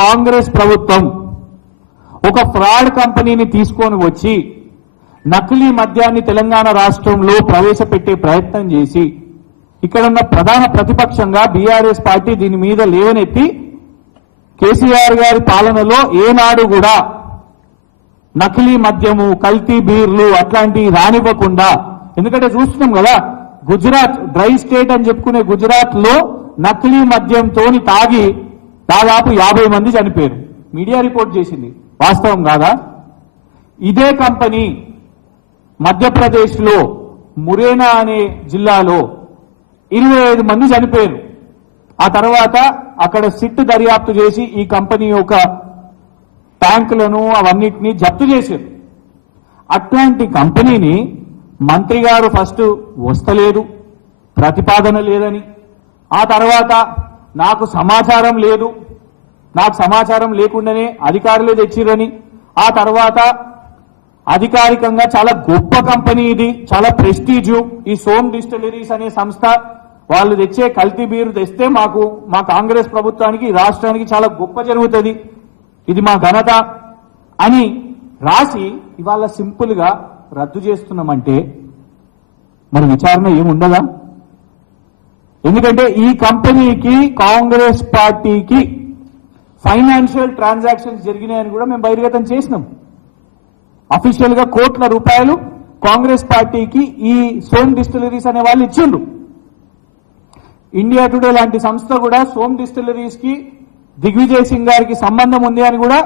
కాంగ్రెస్ ప్రభుత్వం ఒక ఫ్రాడ్ కంపెనీని తీసుకొని వచ్చి నకిలీ మద్యాన్ని తెలంగాణ రాష్ట్రంలో ప్రవేశపెట్టే ప్రయత్నం చేసి ఇక్కడున్న ప్రధాన ప్రతిపక్షంగా బీఆర్ఎస్ పార్టీ దీని మీద లేవనెత్తి కేసీఆర్ గారి పాలనలో ఏనాడు కూడా నకిలీ మద్యము కల్తీ బీర్లు అట్లాంటివి రానివ్వకుండా, ఎందుకంటే చూస్తున్నాం కదా గుజరాత్ డ్రై స్టేట్ అని చెప్పుకునే గుజరాత్ లో నకిలీ మద్యంతో తాగి దాదాపు 50 మంది చనిపోయారు. మీడియా రిపోర్ట్ చేసింది, వాస్తవం కాదా? ఇదే కంపెనీ మధ్యప్రదేశ్ లో మురేనా అనే జిల్లాలో 25 మంది చనిపోయారు. ఆ తర్వాత అక్కడ సిట్ దర్యాప్తు చేసి ఈ కంపెనీ యొక్క ట్యాంకులను అవన్నిటినీ జప్తు చేశారు. అట్లాంటి కంపెనీని మంత్రి గారు ఫస్ట్ వస్తలేదు, ప్రతిపాదన లేదని, ఆ తర్వాత నాకు సమాచారం లేదు, నాకు సమాచారం లేకుండానే అధికారులే తెచ్చిరని, ఆ తర్వాత అధికారికంగా చాలా గొప్ప కంపెనీ ఇది, చాలా ప్రెస్టీజ్, ఈ సోమ్ డిస్టిలరీస్ అనే సంస్థ వాళ్ళు తెచ్చే కల్తీ బీరు తెస్తే మా కాంగ్రెస్ ప్రభుత్వానికి రాష్ట్రానికి చాలా గొప్ప జరుగుతుంది, ఇది మా ఘనత అని రాసి ఇవాళ సింపుల్ గా రద్దు చేస్తున్నామంటే మరి విచారణ ఏముండదా? ఎందుకంటే ఈ కంపెనీకి కాంగ్రెస్ పార్టీకి ఫైనాన్షియల్ ట్రాన్సాక్షన్స్ జరిగినాయని కూడా మేము బహిర్గతం చేసినాం. అఫీషియల్ గా కోట్ల రూపాయలు కాంగ్రెస్ పార్టీకి ఈ సోమ్ డిస్టిలరీస్ అనే వాళ్ళు ఇచ్చిండ్రు. ఇండియా టుడే లాంటి సంస్థ కూడా సోమ్ డిస్టిలరీస్ కి దిగ్విజయ్ సింగ్ గారికి సంబంధం ఉంది అని కూడా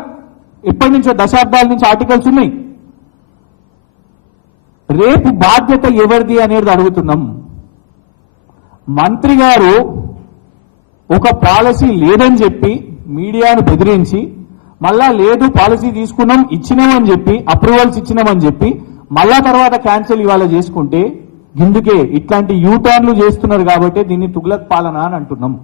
ఎప్పటి నుంచో దశాబ్దాల నుంచి ఆర్టికల్స్ ఉన్నాయి. రేపు బాధ్యత ఎవరిది అనేది అడుగుతున్నాం. మంత్రి గారు ఒక పాలసీ లేదని చెప్పి మీడియాను బెదిరించి మళ్ళా లేదు పాలసీ తీసుకున్నాం ఇచ్చినామని చెప్పి అప్రూవల్స్ ఇచ్చినామని చెప్పి మళ్ళా తర్వాత క్యాన్సిల్ ఇవాళ చేసుకుంటే ఇందుకే ఇట్లాంటి యూటర్న్లు చేస్తున్నారు కాబట్టి దీన్ని తుగ్లక్ పాలన అని అంటున్నాం.